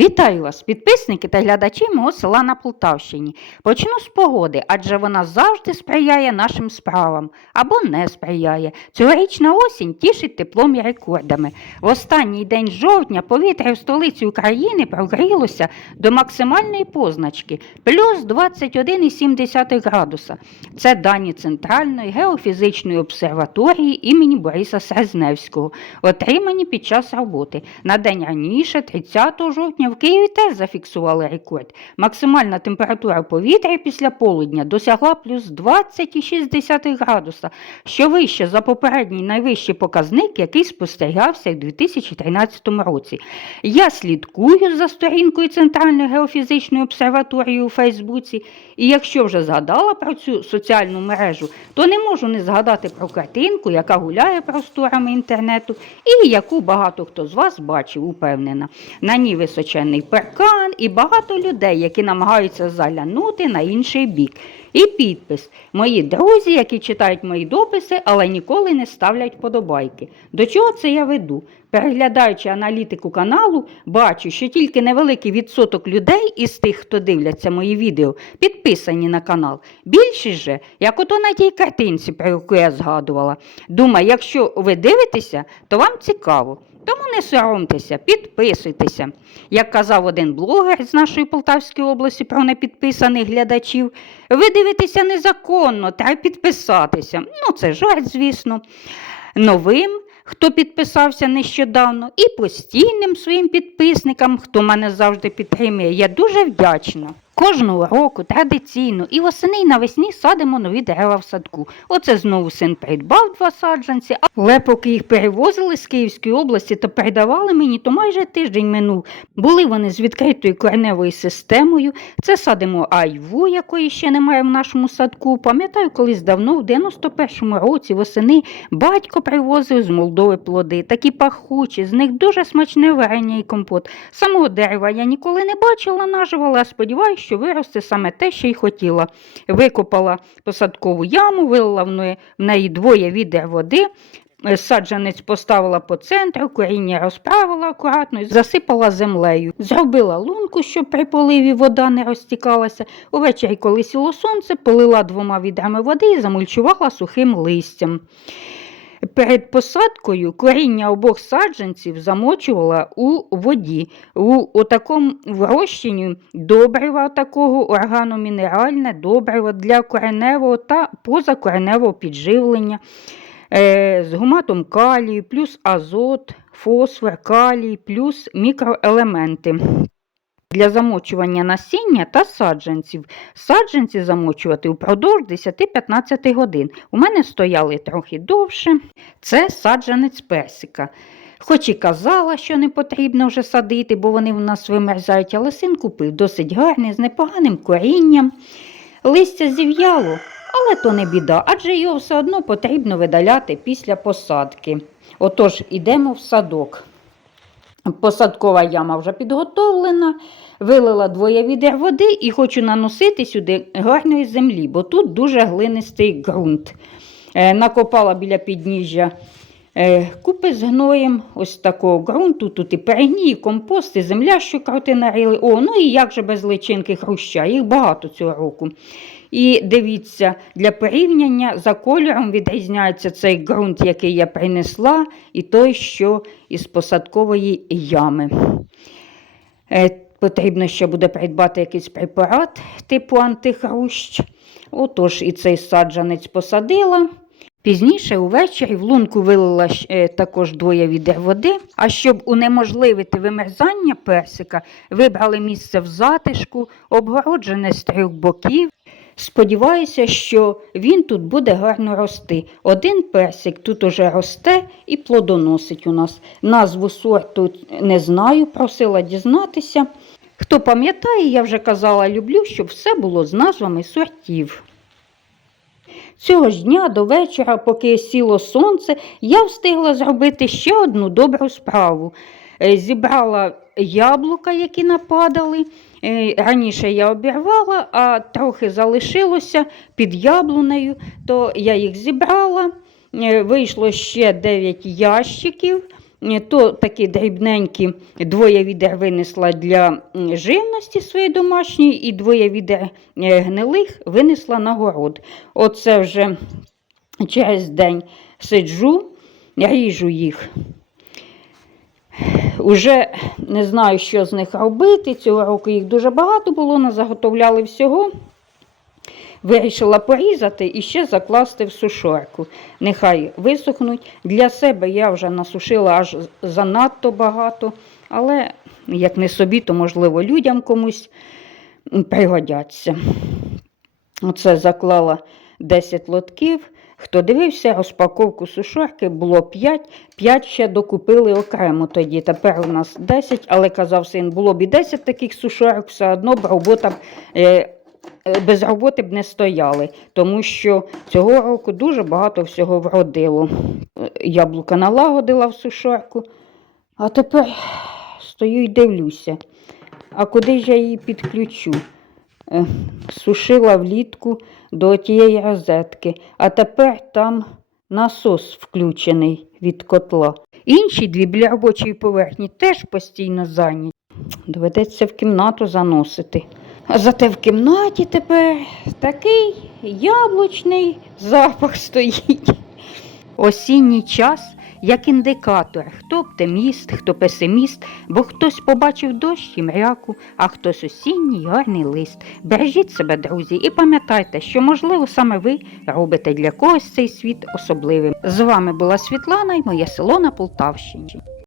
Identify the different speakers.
Speaker 1: Вітаю вас, підписники та глядачі мого села на Полтавщині. Почну з погоди, адже вона завжди сприяє нашим справам або не сприяє. Цьогорічна осінь тішить теплом і рекордами. В останній день жовтня повітря в столиці України прогрілося до максимальної позначки плюс 21,7 градуса. Це дані Центральної геофізичної обсерваторії імені Бориса Серезневського, отримані під час роботи. На день раніше, 30 жовтня, в Києві теж зафіксували рекорд. Максимальна температура повітря після полудня досягла плюс 20,6 градуса, що вище за попередній найвищий показник, який спостерігався у 2013 році. Я слідкую за сторінкою Центральної геофізичної обсерваторії у Фейсбуці, і якщо вже згадала про цю соціальну мережу, то не можу не згадати про картинку, яка гуляє просторами інтернету, і яку багато хто з вас бачив, упевнена. На ній височенний паркан і багато людей, які намагаються заглянути на інший бік. І підпис Мої друзі, які читають мої дописи, але ніколи не ставлять подобайки. До чого це я веду? Переглядаючи аналітику каналу, бачу, що тільки невеликий відсоток людей із тих, хто дивляться мої відео, підписані на канал. Більшість же, як ото на тій картинці, про яку я згадувала. Думаю, якщо ви дивитеся, то вам цікаво. Тому не соромтеся, підписуйтеся. Як казав один блогер з нашої Полтавської області про непідписаних глядачів, ви дивитеся незаконно, треба підписатися. Ну, це жарт, звісно. Новим, хто підписався нещодавно, і постійним своїм підписникам, хто мене завжди підтримує, я дуже вдячна. Кожного року традиційно і восени і навесні садимо нові дерева в садку. Оце знову син придбав два саджанці, але поки їх перевозили з Київської області та передавали мені, то майже тиждень минув. Були вони з відкритою кореневою системою. Це садимо айву, якої ще немає в нашому садку. Пам'ятаю, колись давно, в 91-му році, восени, батько привозив з Молдови плоди, такі пахучі, з них дуже смачне варення і компот. Самого дерева я ніколи не бачила наживо, але сподіваюся, що виросте саме те, що й хотіла. Викопала посадкову яму, вилила в неї- двоє відер води. е, Саджанець поставила по центру, коріння розправила акуратно і засипала землею. Зробила лунку, щоб при поливі вода не розтікалася. Увечері, коли сіло сонце, полила двома відрами води і замульчувала сухим листям. Перед посадкою коріння обох саджанців замочувала у воді. У такому врощенні добрива такого органомінеральне добриво для кореневого та позакореневого підживлення е, з гуматом калію, плюс азот, фосфор, калій, плюс мікроелементи. Для замочування насіння та саджанців. Саджанці замочувати упродовж 10-15 годин. У мене стояли трохи довше. Це саджанець персика. Хоч і казала, що не потрібно вже садити, бо вони в нас вимерзають, але син купив досить гарний, з непоганим корінням. Листя зів'яло, але то не біда, адже його все одно потрібно видаляти після посадки. Отож, ідемо в садок. Посадкова яма вже підготовлена, вилила двоє відер води і хочу наносити сюди гарної землі, бо тут дуже глинистий ґрунт. Е, накопала біля підніжжя купи з гноєм ось такого ґрунту. Тут і перегній, і компост, і земля, що крути нарили. О, ну і як же без личинки хруща, їх багато цього року. І дивіться, для порівняння за кольором відрізняється цей ґрунт, який я принесла, і той, що із посадкової ями. Е, Потрібно ще буде придбати якийсь препарат типу антихрущ. Отож, і цей саджанець посадила. Пізніше увечері в лунку вилила е, також двоє відер води. А щоб унеможливити вимерзання персика, вибрали місце в затишку, обгороджене з трьох боків. Сподіваюся, що він тут буде гарно рости. Один персик тут уже росте і плодоносить у нас. Назву сорту не знаю, просила дізнатися. Хто пам'ятає, я вже казала, люблю, щоб все було з назвами сортів. Цього ж дня до вечора, поки сіло сонце, я встигла зробити ще одну добру справу. Е, Зібрала яблука, які нападали. Е, Раніше я обірвала, а трохи залишилося під яблунею, то я їх зібрала. Е, Вийшло ще 9 ящиків. Е, то такі дрібненькі двоє відер винесла для живності своєї домашньої, і двоє відер е, гнилих винесла на город. Оце вже через день сиджу, ріжу їх. Уже не знаю, що з них робити. Цього року їх дуже багато було, назаготовляли всього. Вирішила порізати і ще закласти в сушарку. Нехай висохнуть. Для себе я вже насушила аж занадто багато, але як не собі, то можливо людям комусь пригодяться. Оце заклала 10 лотків. Хто дивився, розпаковку сушарки було 5, 5 ще докупили окремо тоді. Тепер у нас 10, але казав син, було б і 10 таких сушарок, все одно б робота е, без роботи б не стояли, тому що цього року дуже багато всього вродило. Е, Яблука налагодила в сушарку, а тепер стою і дивлюся. А куди ж я її підключу? Е, Сушила влітку до тієї розетки, а тепер там насос включений від котла. Інші дві біля робочої поверхні теж постійно зайняті. Доведеться в кімнату заносити. Зате в кімнаті тепер такий яблучний запах стоїть. Осінній час як індикатор, хто оптиміст, хто песиміст, бо хтось побачив дощ і мряку, а хтось осінній гарний лист. Бережіть себе, друзі, і пам'ятайте, що, можливо, саме ви робите для когось цей світ особливим. З вами була Світлана і моє село на Полтавщині.